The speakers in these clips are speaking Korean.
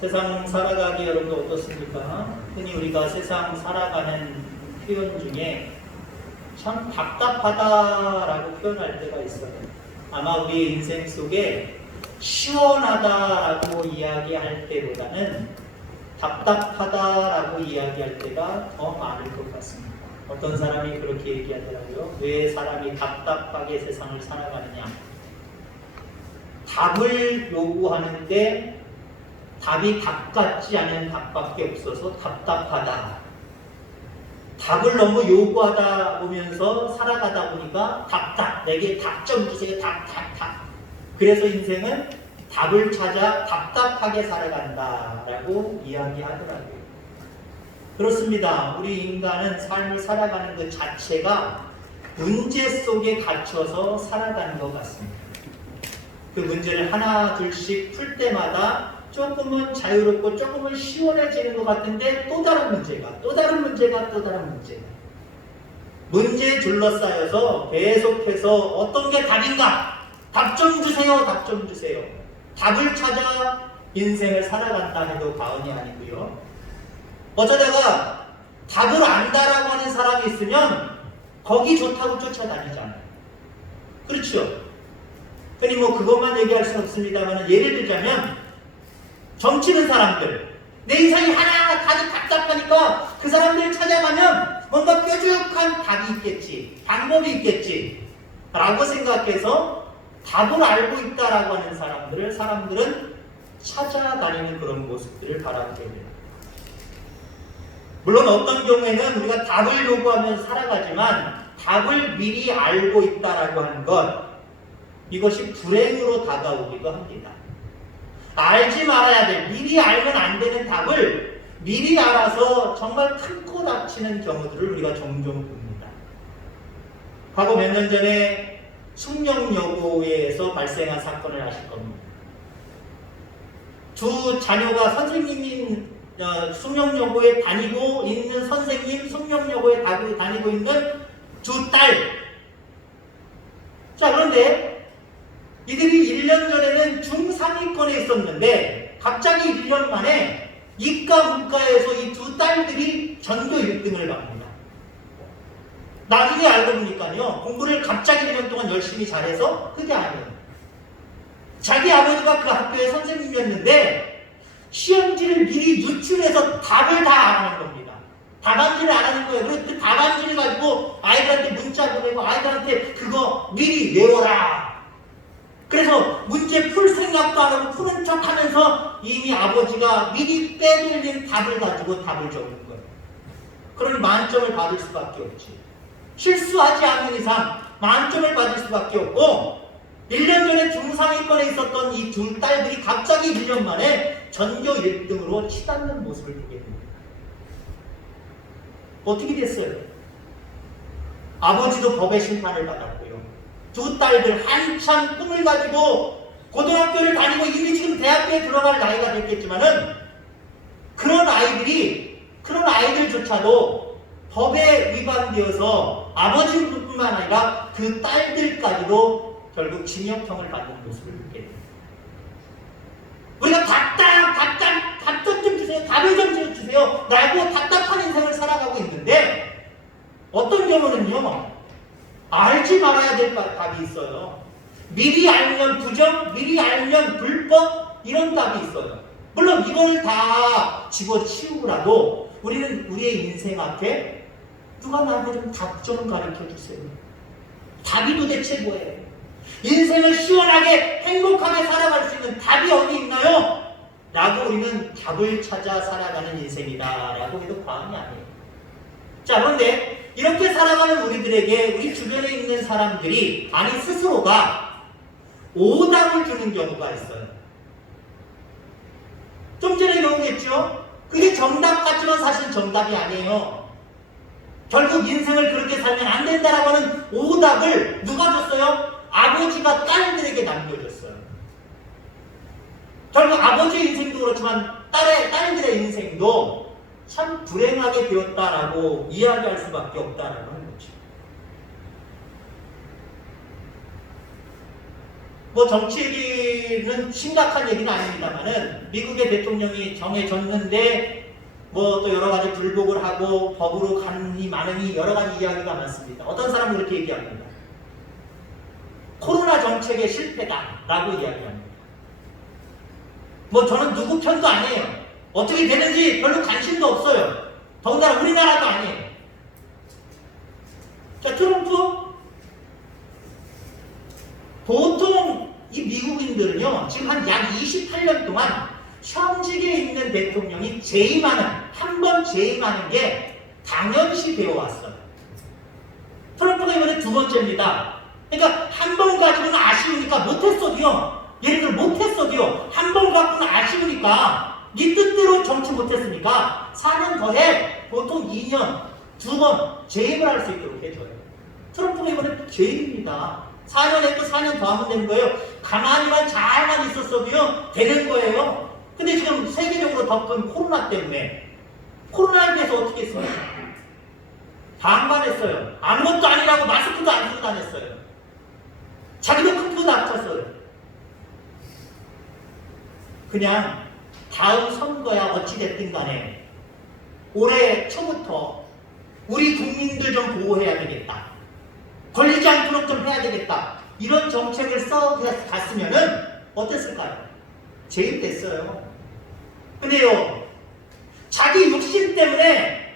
세상 살아가기 여러분 어떻습니까? 흔히 우리가 세상 살아가는 표현 중에 참 답답하다라고 표현할 때가 있어요. 아마 우리 인생 속에 시원하다라고 이야기할 때보다는 답답하다라고 이야기할 때가 더 많을 것 같습니다. 어떤 사람이 그렇게 얘기하더라고요. 왜 사람이 답답하게 세상을 살아가느냐? 답을 요구하는데 답이 답 같지 않은 답밖에 없어서 답답하다. 답을 너무 요구하다 보면서 살아가다 보니까 답답, 내게 답 좀 주세요. 답. 그래서 인생은 답을 찾아 답답하게 살아간다라고 이야기하더라고요. 그렇습니다. 우리 인간은 삶을 살아가는 것 자체가 문제 속에 갇혀서 살아가는 것 같습니다. 그 문제를 하나 둘씩 풀 때마다 조금은 자유롭고 조금은 시원해지는 것 같은데 또 다른 문제가 문제에 둘러싸여서 계속해서 어떤 게 답인가? 답 좀 주세요. 답을 찾아 인생을 살아간다 해도 과언이 아니고요. 어쩌다가 답을 안다라고 하는 사람이 있으면 거기 좋다고 쫓아다니잖아요. 그렇죠? 흔히 그것만 얘기할 수는 없습니다만 예를 들자면 점치는 사람들, 내 인생이 하나가지 답답하니까 그 사람들을 찾아가면 뭔가 뾰족한 답이 있겠지, 방법이 있겠지 라고 생각해서 답을 알고 있다라고 하는 사람들은 찾아다니는 그런 모습들을 바라보게 됩니다. 물론 어떤 경우에는 우리가 답을 요구하면서 살아가지만 답을 미리 알고 있다라고 하는 것, 이것이 불행으로 다가오기도 합니다. 알지 말아야 될, 미리 알면 안 되는 답을 미리 알아서 정말 큰코 다치는 경우들을 우리가 종종 봅니다. 과거 몇 년 전에 숙명여고에서 발생한 사건을 아실 겁니다. 두 자녀가 선생님인 숙명여고에 다니고 있는 선생님, 숙명여고에 다니고 있는 두 딸. 자, 그런데 이들이 1년 전에는 중상위권에 있었는데 갑자기 1년 만에 이과, 문과에서 이 두 딸들이 전교 1등을 받습니다. 나중에 알고 보니까요, 공부를 갑자기 1년 동안 열심히 잘해서 그게 아니에요. 자기 아버지가 그 학교의 선생님이었는데 시험지를 미리 유출해서 답을 다 알아낸 겁니다. 답안지를 알아낸 거예요. 그래서 그 답안지를 가지고 아이들한테 문자 보내고 아이들한테 그거 미리 외워라. 그래서 문제 풀 생각도 안 하고 푸는 척 하면서 이미 아버지가 미리 빼돌린 답을 가지고 답을 적은 거예요. 그러니 만점을 받을 수밖에 없지. 실수하지 않는 이상 만점을 받을 수밖에 없고 1년 전에 중상위권에 있었던 이 두 딸들이 갑자기 1년 만에 전교 1등으로 치닫는 모습을 보게 됩니다. 어떻게 됐어요? 아버지도 법의 심판을 받았고요. 두 딸들 한참 꿈을 가지고 고등학교를 다니고 이미 지금 대학교에 들어갈 나이가 됐겠지만은 그런 아이들조차도 법에 위반되어서 아버지뿐만 아니라 그 딸들까지도 결국 징역형을 받는 모습을 보게 됩니다. 우리가 답 좀 주세요. 답을 좀 주세요. 라고 답답한 인생을 살아가고 있는데 어떤 경우는요, 알지 말아야 될 답이 있어요. 미리 알면 부정, 미리 알면 불법, 이런 답이 있어요. 물론 이걸 다 집어치우라도 우리는 우리의 인생 앞에 누가 나한테 좀 답 좀 가르쳐 주세요. 답이 도대체 뭐예요? 인생을 시원하게 행복하게 살아갈 수 있는 답이 어디 있나요? 라고 우리는 답을 찾아 살아가는 인생이다 라고 해도 과언이 아니에요. 자, 그런데 이렇게 살아가는 우리들에게 우리 주변에 있는 사람들이 아니 스스로가 오답을 주는 경우가 있어요. 좀 전에 경우겠죠? 그게 정답 같지만 사실 정답이 아니에요. 결국 인생을 그렇게 살면 안 된다라고 하는 오답을 누가 줬어요? 아버지가 딸들에게 남겨줬어요. 결국 아버지의 인생도 그렇지만 딸들의 인생도 참 불행하게 되었다라고 이야기할 수밖에 없다라고 하는 거죠. 뭐 정치 얘기는 심각한 얘기는 아닙니다만은 미국의 대통령이 정해졌는데 뭐 또 여러 가지 불복을 하고 법으로 가니 마느니 여러 가지 이야기가 많습니다. 어떤 사람은 그렇게 얘기합니다. 코로나 정책의 실패다라고 이야기합니다. 뭐 저는 누구 편도 아니에요. 어떻게 되는지 별로 관심도 없어요. 더군다나 우리나라도 아니에요. 자, 트럼프 보통 이 미국인들은요 지금 한 약 28년 동안 현직에 있는 대통령이 한 번 재임하는 게 당연시 되어 왔어요. 트럼프가 이번에 두 번째입니다. 그러니까 한 번 가지고는 아쉬우니까 못했어도요. 예를 들어 못했어도요. 한 번 갖고는 아쉬우니까 네 뜻대로 정치 못했으니까 4년 더해. 보통 2년, 2번 재임을 할 수 있도록 해줘요. 트럼프가 이번에 재임입니다. 4년 했고 4년 더 하면 되는 거예요. 가만히만 잘만 있었어도요. 되는 거예요. 근데 지금 세계적으로 덮은 코로나 때문에 코로나에 대해서 어떻게 했습니까? 반반했어요. 아무것도 아니라고 마스크도 안 쓰고 다녔어요. 자기도 큰 거 다쳤어요. 그냥 다음 선거야 어찌됐든 간에 올해 초부터 우리 국민들 좀 보호해야 되겠다. 걸리지 않도록 좀 해야 되겠다. 이런 정책을 써갔으면은 어땠을까요? 재임됐어요. 근데요, 자기 욕심 때문에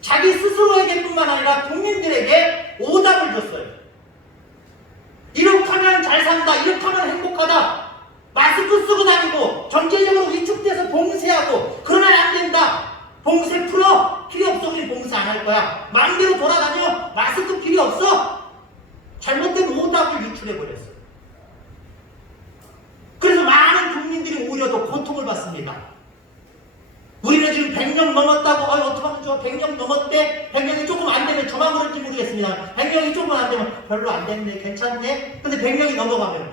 자기 스스로에게 뿐만 아니라 국민들에게 오답을 줬어요. 이렇게 하면 잘 산다. 이렇게 하면 행복하다. 마스크 쓰고 다니고 경제적으로 위축돼서 봉쇄하고 그러면 안 된다. 봉쇄 풀어. 필요 없어. 우리 봉쇄 안 할 거야. 마음대로 돌아다녀. 마스크 필요 없어. 잘못된 오답을 유출해버렸어요. 그래서 많은 국민들이 오히려 더 고통을 받습니다. 우리는 지금 100명 넘었다고 어떡하면 좋아. 100명 넘었대. 100명이 조금 안 되면 저만 그런지 모르겠습니다. 100명이 조금 안 되면 별로 안 됐네. 괜찮네. 근데 100명이 넘어가면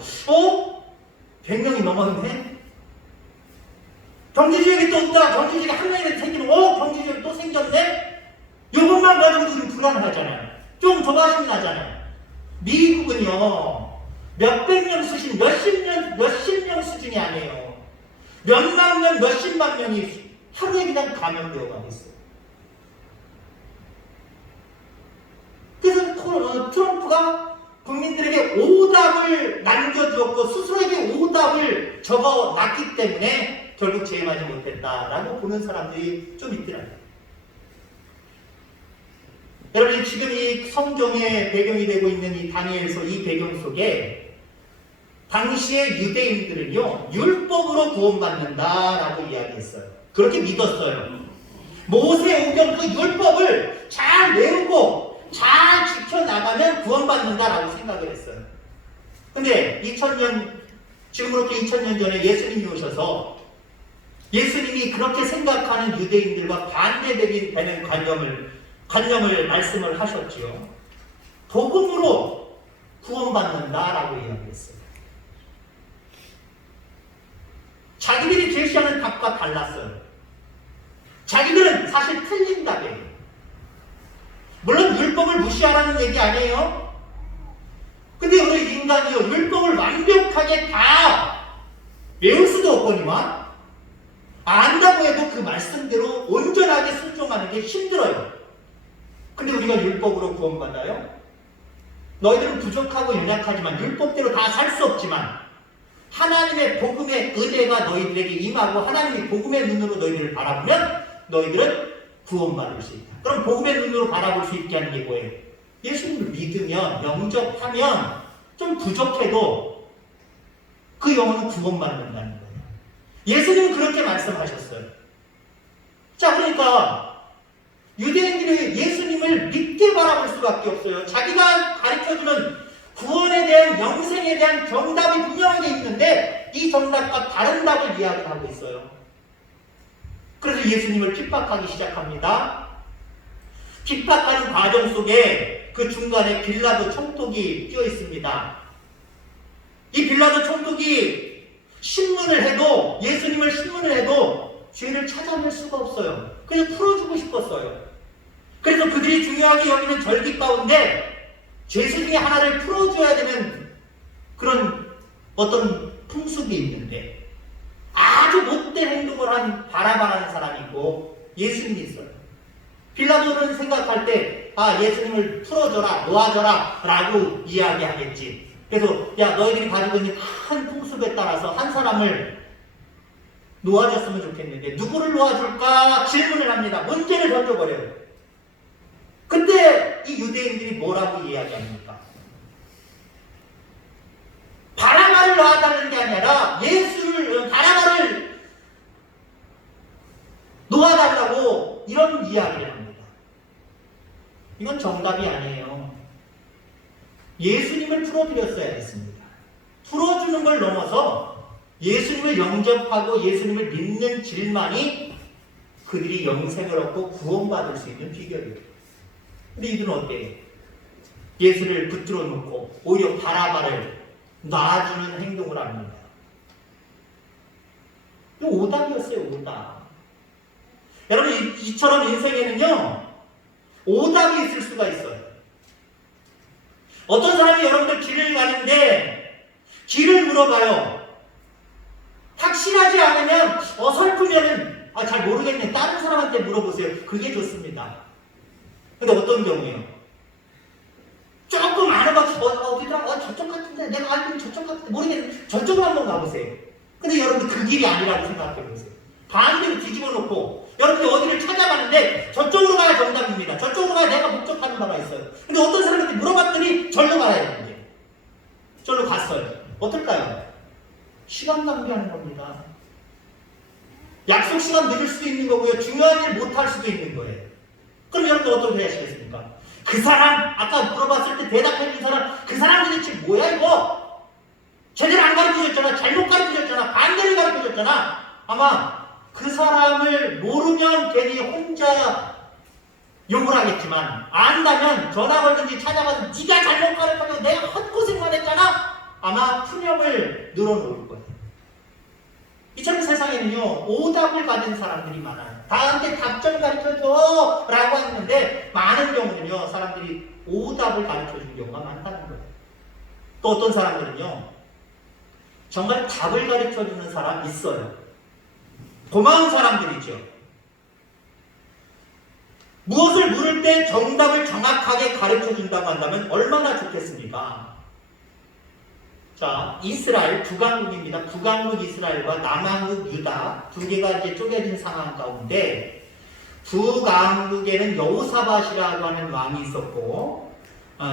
100명이 넘었네. 경제지역이 또 없다. 경제지역이 한 명이라도 생기면 경제지역이 또 생겼네. 이것만 가지고도 우리 불안하잖아요. 좀 조바심이 나잖아요. 미국은요 몇백 명 수준, 몇십 명 수준이 아니에요. 몇만 명, 몇십만 명이 하루에 그냥 감염되어 가고 있어요. 그래서 트럼프가 국민들에게 오답을 남겨주었고 스스로에게 오답을 적어놨기 때문에 결국 재임하지 못했다라고 보는 사람들이 좀 있더라고요. 여러분 지금 이 성경의 배경이 되고 있는 이 다니엘서 이 배경 속에 당시의 유대인들은요 율법으로 구원받는다라고 이야기했어요. 그렇게 믿었어요. 모세오경 그 율법을 잘 외우고 잘 지켜나가면 구원받는다라고 생각을 했어요. 근데 2000년 지금으로부터 2000년 전에 예수님이 오셔서 예수님이 그렇게 생각하는 유대인들과 반대되는 관념을 말씀을 하셨지요. 복음으로 구원받는다라고 이야기했어요. 자기들이 제시하는 답과 달랐어요. 자기들은 사실 틀린 답이에요. 물론 율법을 무시하라는 얘기 아니에요. 근데 우리 인간이요 율법을 완벽하게 다 외울 수도 없거니만 안다고 해도 그 말씀대로 온전하게 순종하는 게 힘들어요. 근데 우리가 율법으로 구원받아요? 너희들은 부족하고 연약하지만 율법대로 다 살 수 없지만 하나님의 복음의 은혜가 너희들에게 임하고 하나님의 복음의 눈으로 너희들을 바라보면 너희들은 구원받을 수 있다. 그럼 복음의 눈으로 바라볼 수 있게 하는 게 뭐예요? 예수님을 믿으면 영접하면 좀 부족해도 그 영혼은 구원받는다는 거예요. 예수님은 그렇게 말씀하셨어요. 자, 그러니까 유대인들이 예수님을 믿게 바라볼 수밖에 없어요. 자기가 가르쳐주는 구원에 대한 영생에 대한 정답이 분명하게 있는데 이 정답과 다른 답을 이야기하고 있어요. 그래서 예수님을 핍박하기 시작합니다. 핍박하는 과정 속에 그 중간에 빌라도 총독이 끼어 있습니다. 이 빌라도 총독이 신문을 해도 예수님을 신문을 해도 죄를 찾아낼 수가 없어요. 그냥 풀어주고 싶었어요. 그래서 그들이 중요하게 여기는 절기 가운데 죄수 중에 하나를 풀어줘야 되는 그런 어떤 풍습이 있는데 아주 못된 행동을 한 바라바라는 사람이 있고 예수님이 있어요. 빌라도는 생각할 때 예수님을 풀어줘라, 놓아줘라 라고 이야기하겠지. 그래서 너희들이 가지고 있는 큰 풍습에 따라서 한 사람을 놓아줬으면 좋겠는데 누구를 놓아줄까 질문을 합니다. 문제를 던져버려요. 근데 이 유대인들이 뭐라고 이야기합니까? 바라바를 놓아달라는 게 아니라 바라바를 놓아달라고 이런 이야기를 합니다. 이건 정답이 아니에요. 예수님을 풀어드렸어야 했습니다. 풀어주는 걸 넘어서 예수님을 영접하고 예수님을 믿는 질만이 그들이 영생을 얻고 구원받을 수 있는 비결이에요. 근데 이들은 어때요? 예수를 붙들어 놓고 오히려 바라바를 놔주는 행동을 합니다. 이거 오답이었어요, 오답. 여러분, 이처럼 인생에는요, 오답이 있을 수가 있어요. 어떤 사람이 여러분들 길을 가는데 길을 물어봐요. 확실하지 않으면 어설프면은 잘 모르겠네. 다른 사람한테 물어보세요. 그게 좋습니다. 근데 어떤 경우에요? 조금 아는 거 어디더라? 저쪽 같은데 내가 알고 있는 저쪽 같은데 모르겠는데 저쪽으로 한번 가보세요. 근데 여러분들 그 길이 아니라고 생각해보세요. 반대로 뒤집어 놓고 여러분들 어디를 찾아가는데 저쪽으로 가야 정답입니다. 저쪽으로 가야 내가 목적하는 바가 있어요. 근데 어떤 사람한테 물어봤더니 절로 가야 되는데 절로 갔어요. 어떨까요? 시간 낭비하는 겁니다. 약속 시간 늦을 수도 있는 거고요. 중요한 일 못할 수도 있는 거예요. 그럼 여러분들 어떻게 하시겠습니까? 그 사람, 아까 물어봤을 때 대답해준 사람, 그 사람 도대체 뭐야 이거? 제대로 안 가르쳐줬잖아. 잘못 가르쳐줬잖아. 반대로 가르쳐줬잖아. 아마 그 사람을 모르면 괜히 혼자 욕을 하겠지만 안다면 전화 걸든지 찾아가서 네가 잘못 가르쳐서 내가 헛고생만 했잖아. 아마 푸념을 늘어놓을 거예요. 이처럼 세상에는요, 오답을 가진 사람들이 많아요. 나한테 답점 가르쳐줘 라고 했는데 많은 경우는요, 사람들이 오답을 가르쳐준 경우가 많다는 거예요. 또 어떤 사람들은요, 정말 답을 가르쳐주는 사람 있어요. 고마운 사람들이죠. 무엇을 물을 때 정답을 정확하게 가르쳐준다고 한다면 얼마나 좋겠습니까? 자, 이스라엘 북왕국입니다. 북왕국 이스라엘과 남왕국 유다 두 개가 이제 쪼개진 상황 가운데 북왕국에는 여호사밧이라고 하는 왕이 있었고,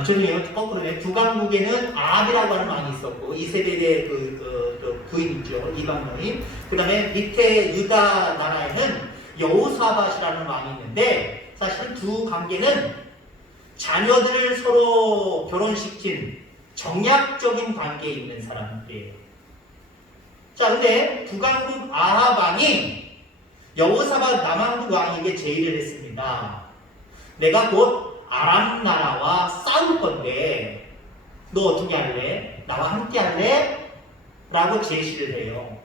죄송해요, 거꾸로네. 북왕국에는 아합이라고 하는 왕이 있었고, 이세벨의 그 부인이죠, 이방 여인. 그 다음에 밑에 유다 나라에는 여호사밧이라는 왕이 있는데, 사실은 두 관계는 자녀들을 서로 결혼시킨 정약적인 관계에 있는 사람들이에요. 자, 근데 북왕국 아합 왕이 여호사밧 남왕국 왕에게 제의를 했습니다. 내가 곧 아람 나라와 싸울 건데 너 어떻게 할래? 나와 함께 할래? 라고 제시를 해요.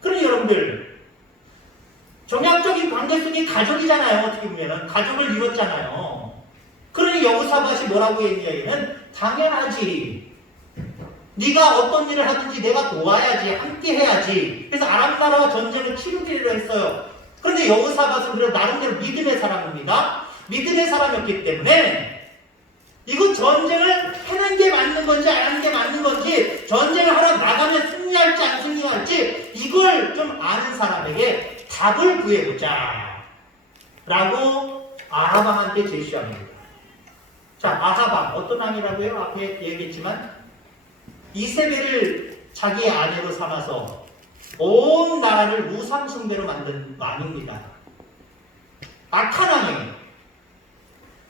그럼 여러분들, 정약적인 관계 속에 가족이잖아요. 어떻게 보면 가족을 이뤘잖아요. 그러니 여호사밧이 뭐라고 했냐면, 당연하지. 네가 어떤 일을 하든지 내가 도와야지. 함께 해야지. 그래서 아람 나라와 전쟁을 치르기로 했어요. 그런데 여호사밧은 그래도 나름대로 믿음의 사람입니다. 믿음의 사람이었기 때문에 이거 전쟁을 하는 게 맞는 건지 안 하는 게 맞는 건지, 전쟁을 하러 나가면 승리할지 안 승리할지 이걸 좀 아는 사람에게 답을 구해보자 라고 아합 왕한테 제시합니다. 자, 아합 왕 어떤 왕이라고요? 앞에 얘기했지만 이세벨을 자기의 아내로 삼아서 온 나라를 우상숭배로 만든 왕입니다. 악한 왕이에요.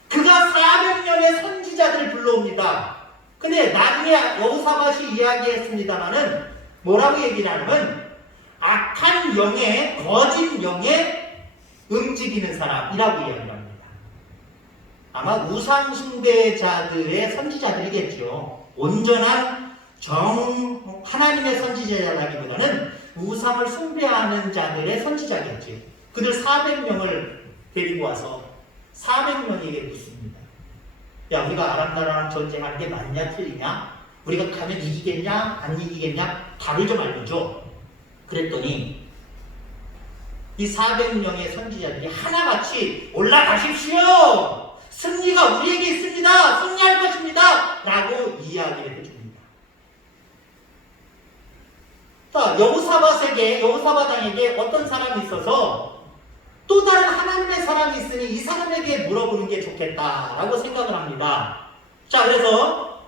그가 400명의 선지자들을 불러옵니다. 근데 나중에 여호사밧이 이야기했습니다마는 뭐라고 얘기를 하냐면, 악한 영에, 거짓 영에 움직이는 사람이라고 이야기합니다. 아마 우상숭배자들의 선지자들이겠죠. 온전한 하나님의 선지자라기보다는 우상을 숭배하는 자들의 선지자겠지. 그들 400명을 데리고 와서 400명에게 묻습니다. 야, 우리가 아람 나라랑 전쟁하는 게 맞냐 틀리냐? 우리가 가면 이기겠냐 안 이기겠냐 답을 좀 알려줘. 그랬더니 이 400명의 선지자들이 하나같이 올라가십시오. 승리가 우리에게 있습니다. 승리할 것입니다. 라고 이야기를 해줍니다. 자, 여호사밧에게 어떤 사람이 있어서 또 다른 하나님의 사람이 있으니 이 사람에게 물어보는 게 좋겠다라고 생각을 합니다. 자, 그래서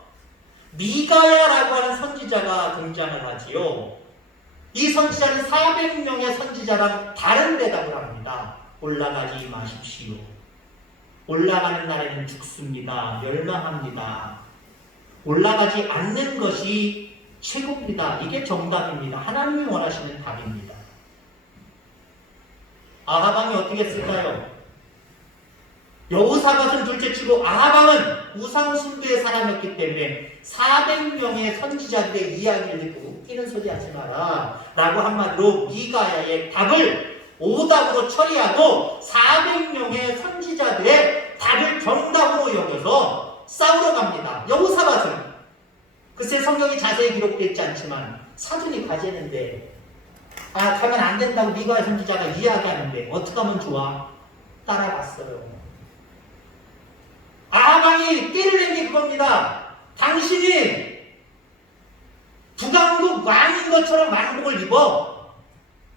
미가야라고 하는 선지자가 등장을 하지요. 이 선지자는 400명의 선지자랑 다른 대답을 합니다. 올라가지 마십시오. 올라가는 날에는 죽습니다. 멸망합니다. 올라가지 않는 것이 최고입니다. 이게 정답입니다. 하나님이 원하시는 답입니다. 아하방이 어떻게 했을까요? 여호사밧은 둘째치고 아하방은 우상숭배의 사람이었기 때문에 400명의 선지자들의 이야기를 듣고 웃기는 소리 하지 마라 라고 한마디로 미가야의 답을 오답으로 처리하고 400명의 선지자들의 답을 정답으로 여겨서 싸우러 갑니다. 여호사밧은 글쎄 성경이 자세히 기록되어 있지 않지만 사전이 가재는데 가면 안 된다고 미가야 선지자가 이야기하는데 어떻게 하면 좋아? 따라갔어요. 아하방이 띠를 낸 게 그겁니다. 당신이 북왕국 왕인 것처럼 왕복을 입어.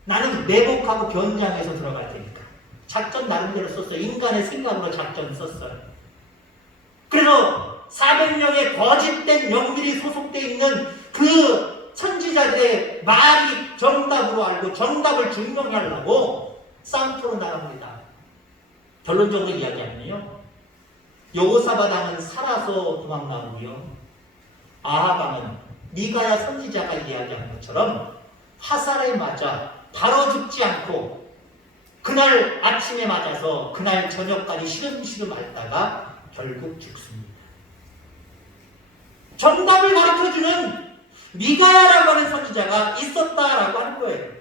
나는 내복하고 변장해서 들어갈 테니까. 작전 나름대로 썼어요. 인간의 생각으로 작전 썼어요. 그래서 400명의 거짓된 영들이 소속되어 있는 그 선지자들의 말이 정답으로 알고 정답을 증명하려고 싸움터로 나갑니다. 결론적으로 이야기하면요. 여호사밧 왕은 살아서 도망가고요. 아하방은 미가야 선지자가 이야기한 것처럼 화살에 맞아 바로 죽지 않고 그날 아침에 맞아서 그날 저녁까지 시름시름 앓다가 결국 죽습니다. 정답을 가르쳐주는 미가야라고 하는 선지자가 있었다라고 하는 거예요.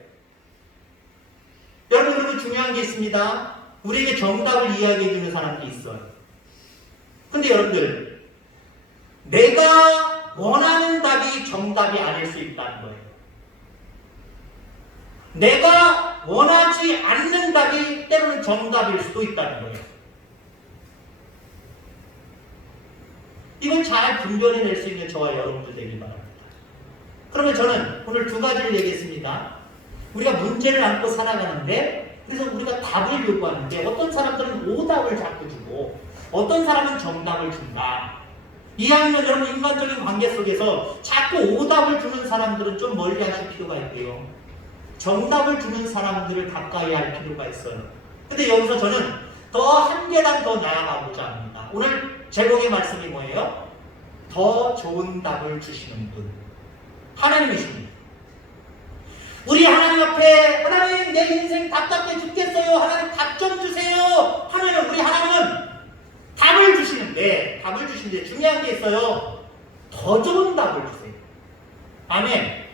여러분, 그리고 중요한 게 있습니다. 우리에게 정답을 이야기해주는 사람도 있어요. 근데 여러분들, 내가 원하는 답이 정답이 아닐 수 있다는 거예요. 내가 원하지 않는 답이 때로는 정답일 수도 있다는 거예요. 이건 잘 분별해낼 수 있는 저와 여러분들 되길 바랍니다. 그러면 저는 오늘 두 가지를 얘기했습니다. 우리가 문제를 안고 살아가는데, 그래서 우리가 답을 요구하는데 어떤 사람들은 오답을 자꾸 주고 어떤 사람은 정답을 준다. 이왕이면 여러분 인간적인 관계 속에서 자꾸 오답을 주는 사람들은 좀 멀리 하실 필요가 있고요. 정답을 주는 사람들을 가까이 할 필요가 있어요. 근데 여기서 저는 더 한 계단 더 나아가고자 합니다. 오늘 제목의 말씀이 뭐예요? 더 좋은 답을 주시는 분. 하나님이십니다. 우리 하나님 앞에 하나님 내 인생 답답해 죽겠어요. 하나님 답 좀 주세요. 하면 우리 하나님은 답을 주시는데 중요한 게 있어요. 더 좋은 답을 주세요. 아멘.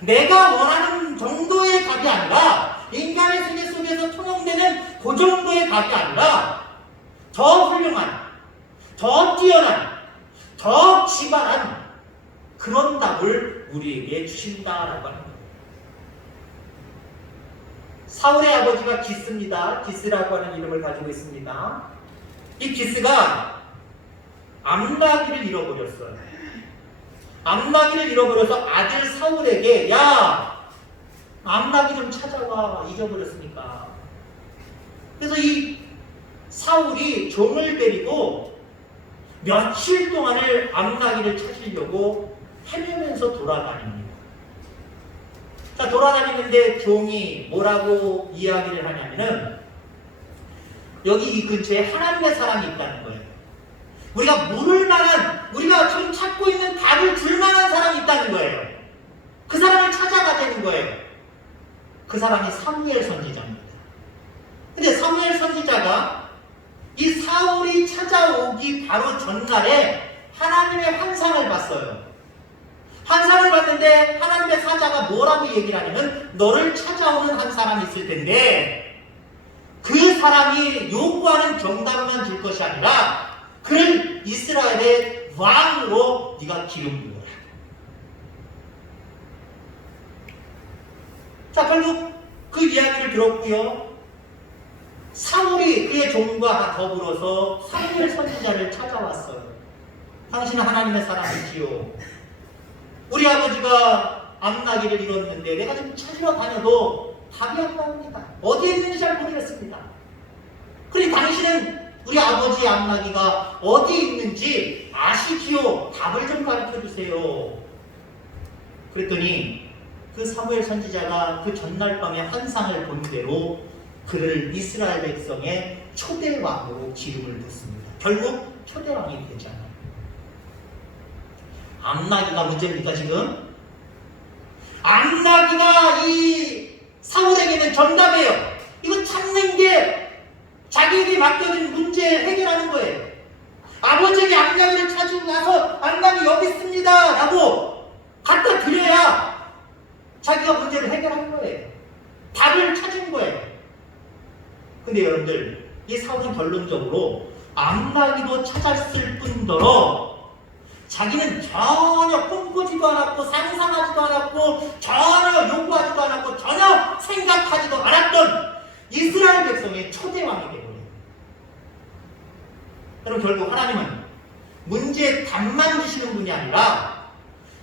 내가 원하는 정도의 답이 아니라 인간의 세계 속에서 통용되는 그 정도의 답이 아니라 더 훌륭한, 더 뛰어난, 더 기발한 그런 답을 우리에게 주신다라고 하는 거예요. 사울의 아버지가 기스입니다. 기스라고 하는 이름을 가지고 있습니다. 이 기스가 암나기를 잃어버렸어요. 암나기를 잃어버려서 아들 사울에게 야, 암나기 좀 찾아와. 잊어버렸으니까. 그래서 이 사울이 종을 데리고 며칠 동안을 암나기를 찾으려고 헤매면서 돌아다닙니다. 자, 돌아다니는데 종이 뭐라고 이야기를 하냐면은 여기 이 근처에 하나님의 사람이 있다는 거예요. 우리가 물을 만한, 우리가 지금 찾고 있는 답을 줄 만한 사람이 있다는 거예요. 그 사람을 찾아가자는 거예요. 그 사람이 사무엘 선지자입니다. 근데 사무엘 선지자가 이 사울이 찾아오기 바로 전날에 하나님의 환상을 봤어요. 환상을 봤는데 하나님의 사자가 뭐라고 얘기를 하냐면 너를 찾아오는 한 사람이 있을 텐데 그 사람이 요구하는 정답만 줄 것이 아니라 그를 이스라엘의 왕으로 네가 기름 부어라. 자, 결국 그 이야기를 들었고요. 사울이 그의 종과 더불어서 사무엘 선지자를 찾아왔어요. 당신은 하나님의 사람이지요. 우리 아버지가 암나기를 잃었는데 내가 지금 찾으러 다녀도 답이 안 나옵니다. 어디에 있는지 잘 모르겠습니다. 그러니 당신은 우리 아버지의 암나기가 어디에 있는지 아시지요? 답을 좀 가르쳐 주세요. 그랬더니 그 사무엘 선지자가 그 전날 밤에 환상을 본 대로 그를 이스라엘 백성의 초대왕으로 기름을 붓습니다. 결국 초대왕이 되잖아요. 암나기가 문제입니까 지금? 암나기가 이 사울에게는 정답이에요. 이거 찾는 게 자기에게 맡겨진 문제 해결하는 거예요. 아버지에게 암나기를 찾으고 나서 암나기 여기 있습니다 라고 갖다 드려야 자기가 문제를 해결한 거예요. 답을 찾은 거예요. 근데 여러분들, 이 사울은 결론적으로 암나기도 찾았을 뿐더러 자기는 전혀 꿈꾸지도 않았고 상상하지도 않았고 전혀 요구하지도 않았고 전혀 생각하지도 않았던 이스라엘 백성의 초대왕이 되어버려요. 여러분, 결국 하나님은 문제의 답만 주시는 분이 아니라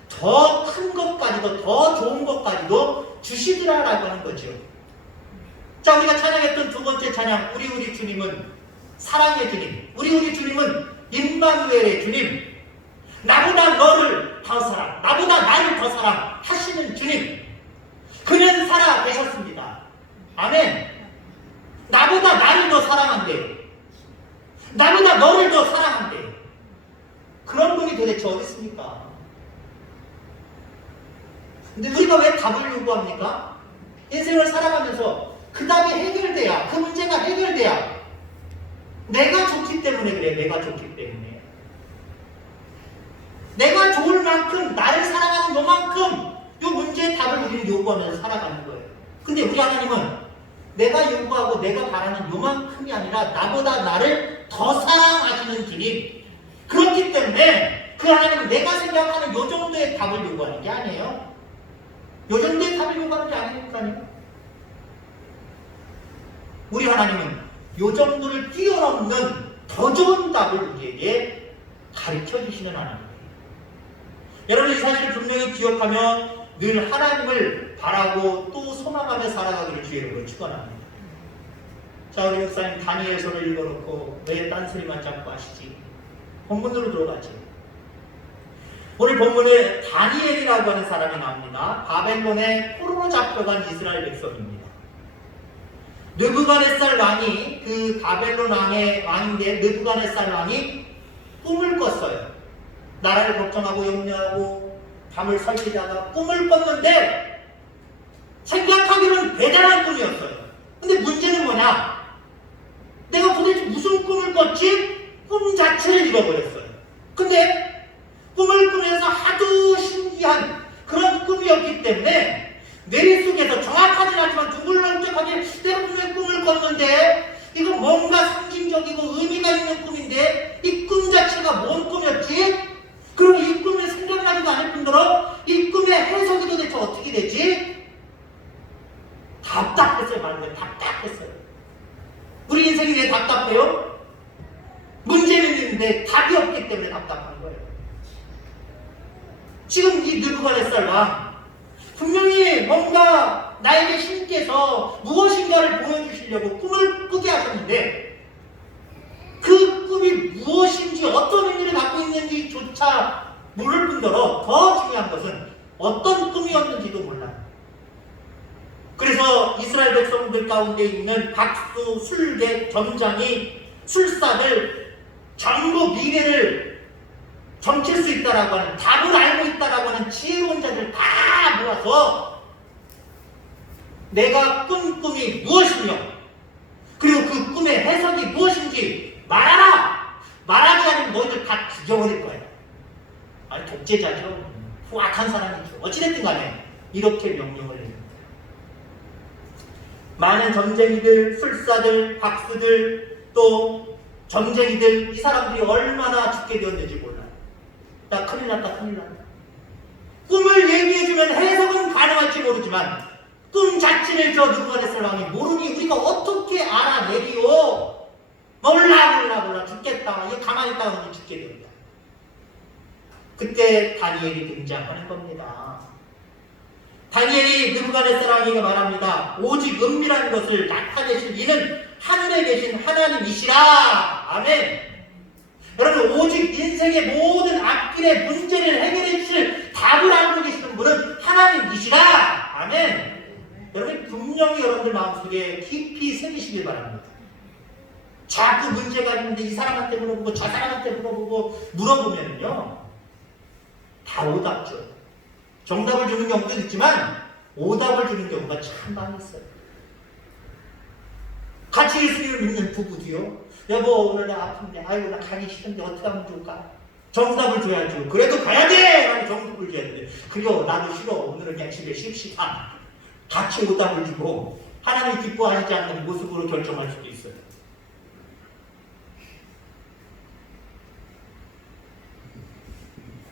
더 큰 것까지도 더 좋은 것까지도 주시더라라고 하는 거죠. 자, 우리가 찬양했던 두 번째 찬양, 우리 주님은 사랑의 주님, 우리 주님은 임마누엘의 주님, 나보다 너를 더 사랑, 나보다 나를 더 사랑 하시는 주님, 그는 살아 계셨습니다. 아멘. 나보다 나를 더 사랑한대, 나보다 너를 더 사랑한대. 그런 분이 도대체 어디 있습니까? 근데 우리가 왜 답을 요구합니까? 인생을 살아가면서 그 답이 해결돼야, 그 문제가 해결돼야 내가 좋기 때문에 그래. 내가 좋기 때문에 내가 좋을 만큼, 나를 사랑하는 요만큼 이 문제의 답을 우리는 요구하면서 살아가는 거예요. 근데 우리 하나님은 내가 요구하고 내가 바라는 요만큼이 아니라 나보다 나를 더 사랑하시는 주님, 그렇기 때문에 그 하나님은 내가 생각하는 요 정도의 답을 요구하는 게 아니에요. 요 정도의 답을 요구하는 게 아니니까요. 우리 하나님은 요 정도를 뛰어넘는 더 좋은 답을 우리에게 가르쳐 주시는 하나님이에요. 여러분, 이 사실을 분명히 기억하며 늘 하나님을 바라고 또 소망하며 살아가기를 주의로 축원합니다. 자, 우리 목사님 다니엘서를 읽어놓고 왜 딴소리만 자꾸 하시지? 본문으로 들어가죠. 오늘 본문에 다니엘이라고 하는 사람이 나옵니다. 바벨론에 포로로 잡혀간 이스라엘 백성입니다. 느부갓네살 왕이, 그 바벨론 왕인데 느부갓네살 왕이 꿈을 꿨어요. 나라를 걱정하고 염려하고 밤을 설치다가 꿈을 꿨는데 생각하기로는 대단한 꿈이었어요. 근데 문제는 뭐냐? 내가 도대체 무슨 꿈을 꿨지? 꿈 자체를 잃어버렸어요. 근데 꿈을 꾸면서 하도 신기한 그런 꿈이었기 때문에 뇌리 속에서 정확하진 않지만 둥글렁둥하게 내가 분명히 꿈을 꿨는데 이거 뭔가 상징적이고 의미가 있는 꿈인데 이 꿈 자체가 뭔 꿈이었지? 그리고 이 꿈을 생각나지도 않을 뿐더러 이 꿈의 해석이 도대체 어떻게 되지? 답답했어요. 말하면 답답했어요. 우리 인생이 왜 답답해요? 문제는 있는데 답이 없기 때문에 답답한 거예요. 지금 이 느부갓네살 왕, 분명히 뭔가 나에게 신께서 무엇인가를 보여주시려고 꿈을 꾸게 하셨는데 그 꿈이 무엇인지 어떤 의미를 갖고 있는지조차 모를 뿐더러 더 중요한 것은 어떤 꿈이었는지도 몰라요. 그래서 이스라엘 백성들 가운데 있는 박수, 술객, 점장이, 술사들 전부 미래를 점칠 수 있다라고 하는, 답을 알고 있다라고 하는 지혜로운 자들 다 모아서 내가 꾼 꿈이 무엇이며 그리고 그 꿈의 해석이 무엇인지 말하라! 말하지 않으면 너희들 다 죽여버릴 거야. 아니, 독재자죠. 후악한 사람이죠. 어찌됐든 간에 이렇게 명령을 해요. 많은 점쟁이들, 술사들, 박수들, 또 점쟁이들, 이 사람들이 얼마나 죽게 되었는지 몰라요. 나 큰일 났다, 큰일 났다. 꿈을 얘기해주면 해석은 가능할지 모르지만 꿈 자체를 저 느부갓네살 왕이 모르니 우리가 어떻게 알아내리요? 몰라 죽겠다. 이거 가만히 있다가 죽게 됩니다. 그때 다니엘이 등장하는 겁니다. 다니엘이 느부갓네살 왕에게 말합니다. 오직 은밀한 것을 나타내실 이는 하늘에 계신 하나님이시라. 아멘. 여러분, 오직 인생의 모든 앞길의 문제를 해결해 주실 답을 알고 계시는 분은 하나님이시라. 아멘. 여러분, 분명히 여러분들 마음속에 깊이 새기시길 바랍니다. 자꾸 문제가 있는데 이 사람한테 물어보고 저 사람한테 물어보면요, 다 오답죠. 정답을 주는 경우도 있지만 오답을 주는 경우가 참 많이 있어요. 같이 예수님을 믿는 부부도요, 여보 오늘 나 아픈데, 아이고 나 가기 싫은데 어떻게 하면 좋을까? 정답을 줘야죠. 그래도 가야 돼! 라고 정답을 줘야 돼. 그래요, 나도 싫어. 오늘은 그냥 집에 쉽시다. 같이 오답을 주고 하나님 기뻐하시지 않는 모습으로 결정할 수도 있어요.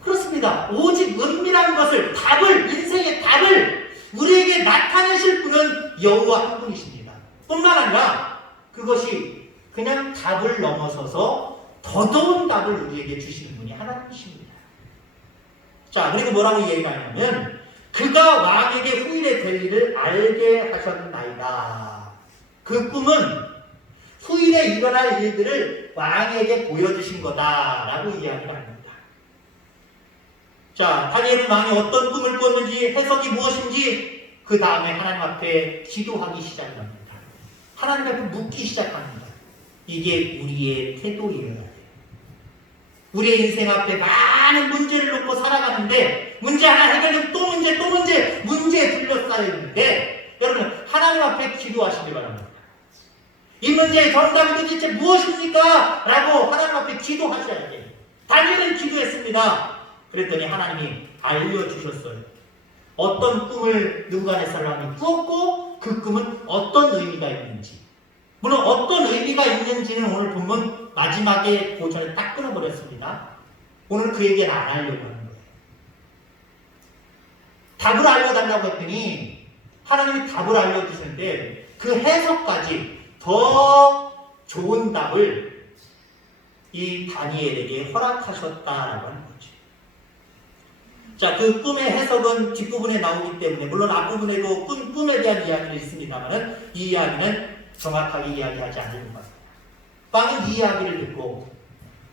그렇습니다. 오직 은밀한 것을, 답을, 인생의 답을 우리에게 나타내실 분은 여호와 한 분이십니다. 뿐만 아니라 그것이 그냥 답을 넘어서서 더더운 답을 우리에게 주시는 분이 하나님이십니다. 자, 그리고 뭐라고 얘기를 하냐면, 그가 왕에게 후일에 될 일을 알게 하셨나이다. 그 꿈은 후일에 일어날 일들을 왕에게 보여주신 거다라고 이야기를 합니다. 자, 다니엘은 왕이 어떤 꿈을 꿨는지, 해석이 무엇인지 그 다음에 하나님 앞에 기도하기 시작합니다. 하나님 앞에 묻기 시작합니다. 이게 우리의 태도이어야 돼요. 우리의 인생 앞에 많은 문제를 놓고 살아가는데 문제 하나 해결되면 또 문제에 둘러싸여 있는데, 여러분 하나님 앞에 기도하시기 바랍니다. 이 문제의 정답이 도대체 무엇입니까? 라고 하나님 앞에 기도하셔야 돼요. 다니엘은 기도했습니다. 그랬더니 하나님이 알려주셨어요. 어떤 꿈을 느부갓네살 왕이 꾸었고 그 꿈은 어떤 의미가 있는지. 물론 어떤 의미가 있는지는 오늘 본문 마지막에 보전에 딱 끊어버렸습니다. 오늘 그 얘기는 안 하려고 하는 거예요. 답을 알려달라고 했더니 하나님이 답을 알려주시는데 그 해석까지 더 좋은 답을 이 다니엘에게 허락하셨다라고 하는 거죠. 자, 그 꿈의 해석은 뒷부분에 나오기 때문에, 물론 앞부분에도 꿈에 대한 이야기는 있습니다만 이 이야기는 정확하게 이야기하지 않는 것 같아요. 왕은 이 이야기를 듣고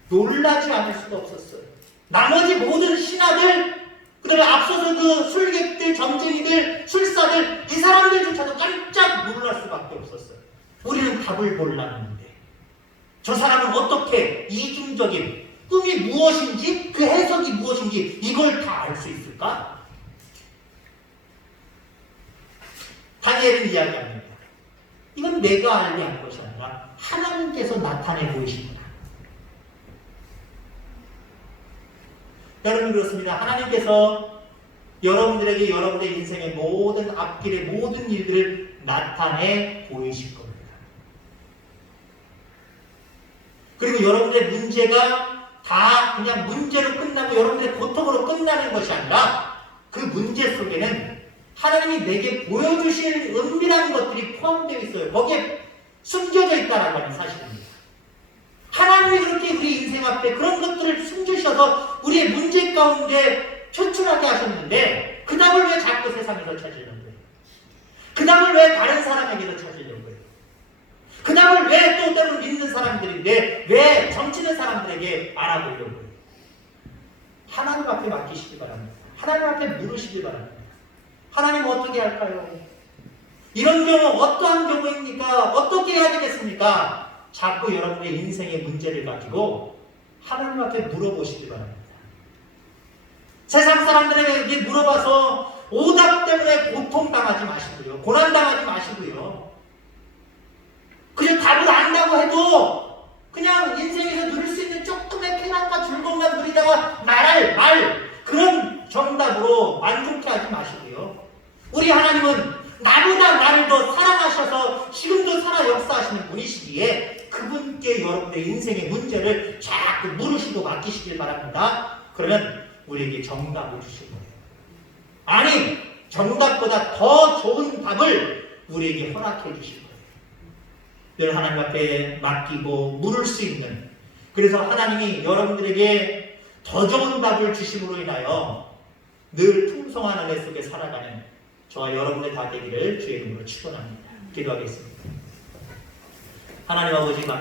놀라지 않을 수가 없었어요. 나머지 모든 신하들, 그 다음에 앞서서 그 술객들, 점쟁이들, 술사들, 이 사람들조차도 깜짝 놀랄 수밖에 없었어요. 우리는 답을 몰랐는데 저 사람은 어떻게 이중적인 꿈이 무엇인지, 그 해석이 무엇인지 이걸 다 알 수 있을까? 다니엘은 이야기합니다. 이건 내가 알게 한 것이 아니라 하나님께서 나타내 보이십니다. 여러분, 그렇습니다. 하나님께서 여러분들에게 여러분의 인생의 모든 앞길의 모든 일들을 나타내 보이실 겁니다. 그리고 여러분의 문제가 다 그냥 문제로 끝나고 여러분들의 고통으로 끝나는 것이 아니라 그 문제 속에는 하나님이 내게 보여주실 은밀한 것들이 포함되어 있어요. 거기에 숨겨져 있다는 하는 사실입니다. 하나님이 그렇게 우리 인생 앞에 그런 것들을 숨기셔서 우리의 문제 가운데 표출하게 하셨는데 그 답을 왜 자꾸 세상에서 찾으려는 거예요? 그 답을 왜 다른 사람에게서 찾으려는 거예요? 그 답을 왜 또 때로 믿는 사람들인데 왜 정치는 사람들에게 알아보려고 해요? 하나님 앞에 맡기시기 바랍니다. 하나님 앞에 물으시기 바랍니다. 하나님 어떻게 할까요? 이런 경우 어떠한 경우입니까? 어떻게 해야 되겠습니까? 자꾸 여러분의 인생의 문제를 가지고 하나님 앞에 물어보시기 바랍니다. 세상 사람들에게 물어봐서 오답 때문에 고통당하지 마시고요. 고난당하지 마시고요. 그냥 답을 안다고 해도 그냥 인생에서 누릴 수 있는 조금의 쾌락과 즐거움만 누리다가 말할 그런 정답으로 만족해하지 마시고요. 우리 하나님은 나보다 나를 더 사랑하셔서 지금도 살아 역사하시는 분이시기에 그분께 여러분의 인생의 문제를 자꾸 물으시고 맡기시길 바랍니다. 그러면 우리에게 정답을 주실 거예요. 아니, 정답보다 더 좋은 답을 우리에게 허락해 주실 거예요. 늘 하나님 앞에 맡기고 물을 수 있는, 그래서 하나님이 여러분들에게 더 좋은 답을 주심으로 인하여 늘 풍성한 은혜 속에 살아가는 저와 여러분의 다 되기를 주의 이름으로 축원합니다. 기도하겠습니다. 하나님 아버지 감사합니다.